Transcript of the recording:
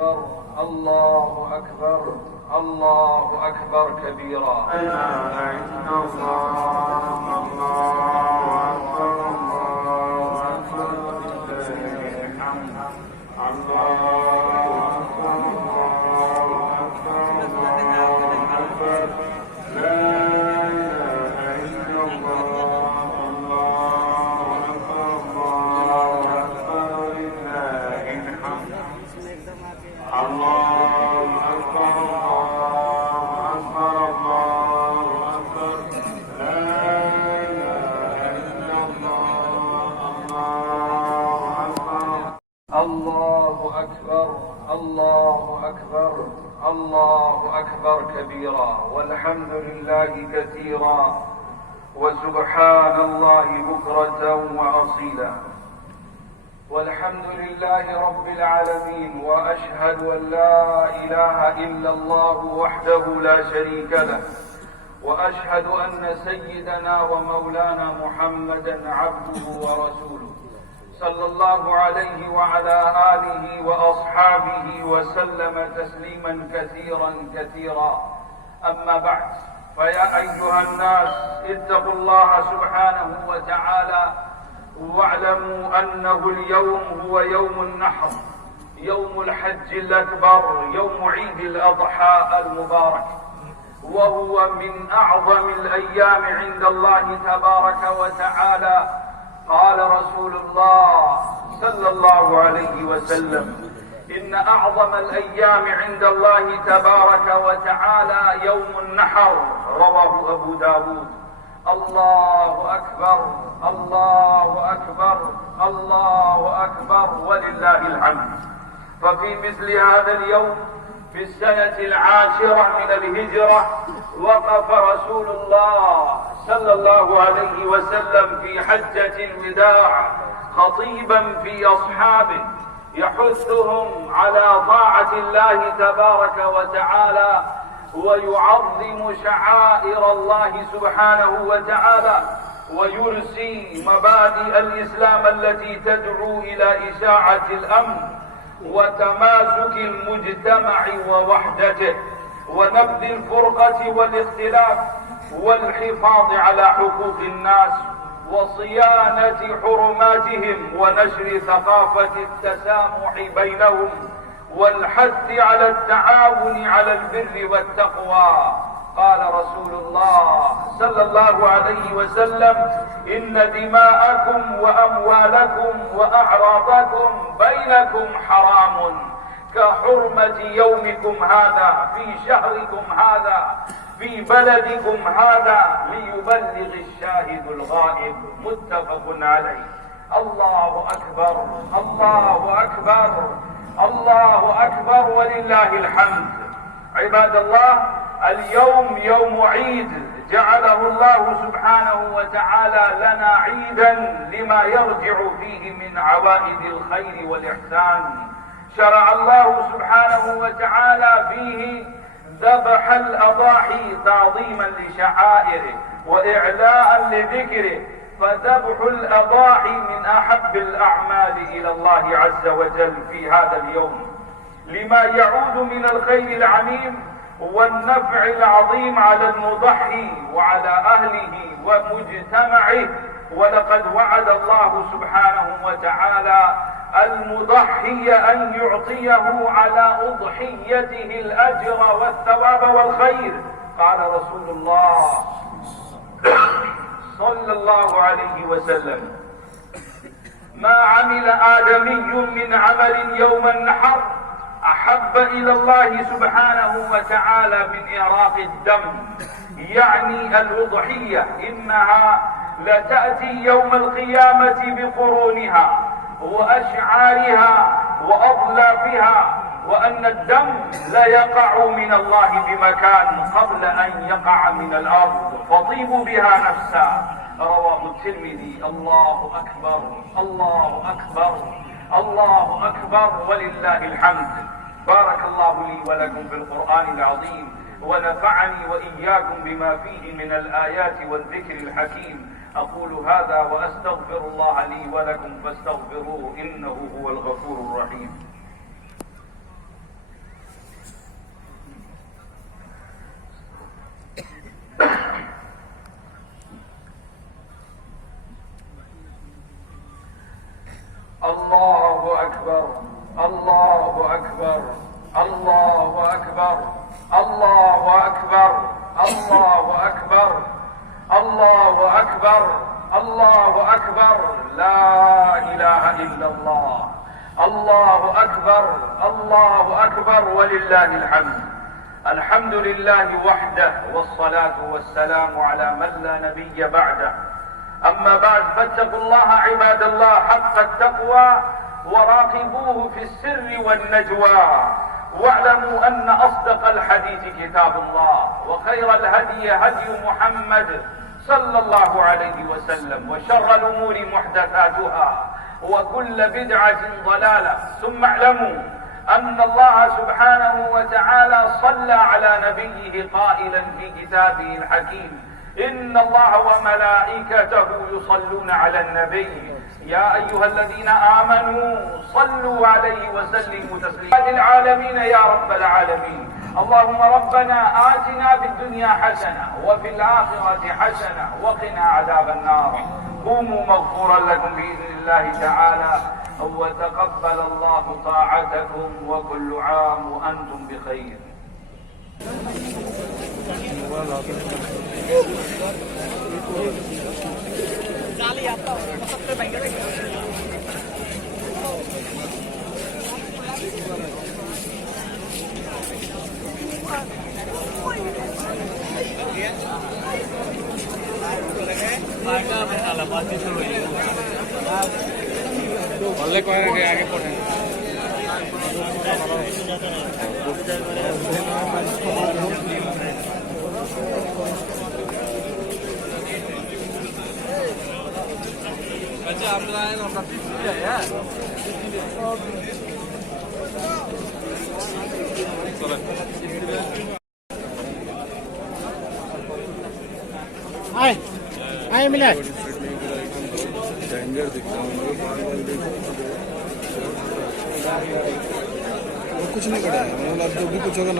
الله أكبر الله أكبر كبيرا. لا إله إلا الله الله أكبر الله أكبر ولله الحمد. الله أكبر الله أكبر الله أكبر لا إله إلا الله الله أكبر الله أكبر ولله الحمد. الله أكبر الله أكبر الله أكبر لا إله إلا الله الله أكبر. الله أكبر الله أكبر الله أكبر كبيرا، والحمد لله كثيرا، وسبحان الله بكرة وأصيلا. والحمد لله رب العالمين، وأشهد أن لا إله إلا الله وحده لا شريك له، وأشهد أن سيدنا ومولانا محمدا عبده ورسوله، صلى الله عليه وعلى آله وأصحابه وسلم تسليما كثيرا كثيرا. أما بعد، فيا أيها الناس اتقوا الله سبحانه وتعالى، واعلموا أنه اليوم هو يوم النحر، يوم الحج الأكبر، يوم عيد الأضحى المبارك، وهو من أعظم الأيام عند الله تبارك وتعالى. قال رسول الله صلى الله عليه وسلم: إن أعظم الأيام عند الله تبارك وتعالى يوم النحر، رواه أبو داود. الله أكبر الله أكبر الله أكبر ولله الحمد. ففي مثل هذا اليوم في السنة 10 من الهجرة وقف رسول الله صلى الله عليه وسلم في حجة الوداع خطيبا في أصحابه، يحثهم على طاعة الله تبارك وتعالى، ويعظم شعائر الله سبحانه وتعالى، ويرسي مبادئ الإسلام التي تدعو إلى إشاعة الأمن وتماسك المجتمع ووحدته، ونبذ الفرقة والاختلاف، والحفاظ على حقوق الناس، وصيانة حرماتهم، ونشر ثقافة التسامح بينهم، والحث على التعاون على البر والتقوى. قال رسول الله صلى الله عليه وسلم: إن دماءكم وأموالكم وأعراضكم بينكم حرام كحرمة يومكم هذا في شهركم هذا في بلدكم هذا، ليبلغ الشاهد الغائب. متفق عليه. الله أكبر الله أكبر الله أكبر ولله الحمد. عباد الله، اليوم يوم عيد جعله الله سبحانه وتعالى لنا عيدا لما يرجع فيه من عوائد الخير والإحسان. شرع الله سبحانه وتعالى فيه ذبح الأضاحي تعظيما لشعائره وإعلاء لذكره، فذبح الأضاحي من أحب الأعمال إلى الله عز وجل في هذا اليوم، لما يعود من الخير العميم والنفع العظيم على المضحي وعلى أهله ومجتمعه. ولقد وعد الله سبحانه وتعالى المضحي أن يعطيه على أضحيته الأجر والثواب والخير. قال رسول الله صلى الله عليه وسلم: ما عمل آدمي من عمل يوم النحر أحب إلى الله سبحانه وتعالى من إراق الدم، يعني الأضحية، إنها لتأتي يوم القيامة بقرونها وأشعارها وأضلافها، وأن الدم لا يقع من الله بمكان قبل أن يقع من الأرض، فطيبوا بها نفسا. رواه الترمذي. الله أكبر الله أكبر الله أكبر ولله الحمد. بارك الله لي ولكم في القرآن العظيم، ونفعني وإياكم بما فيه من الآيات والذكر الحكيم. أقول هذا وأستغفر الله لي ولكم فاستغفروه إنه هو الغفور الرحيم. أكبر الله أكبر الله أكبر الله أكبر الله أكبر الله أكبر لا إله إلا الله الله أكبر الله أكبر ولله الحمد. الحمد لله وحده والصلاة والسلام على من لا نبي بعده. أما بعد فاتقوا الله عباد الله حق التقوى وراقبوه في السر والنجوى، واعلموا أن أصدق الحديث كتاب الله، وخير الهدي هدي محمد صلى الله عليه وسلم، وشر الأمور محدثاتها وكل بدعة ضلالة. ثم اعلموا أن الله سبحانه وتعالى صلى على نبيه قائلا في كتابه الحكيم: إن الله وملائكته يصلون على النبي يا أيها الذين آمنوا صلوا عليه وسلموا تسليما. للعالمين يا رب العالمين. اللهم ربنا آتنا في الدنيا حسنة وفي الآخرة حسنة وقنا عذاب النار. قوموا مغفورا لكم بإذن الله تعالى، وتقبل الله طاعتكم، وكل عام وأنتم بخير. आगे पढ़े अच्छा आप आए मिला डेंजर दिखता है कुछ नहीं करेगा, मतलब जो भी कुछ होगा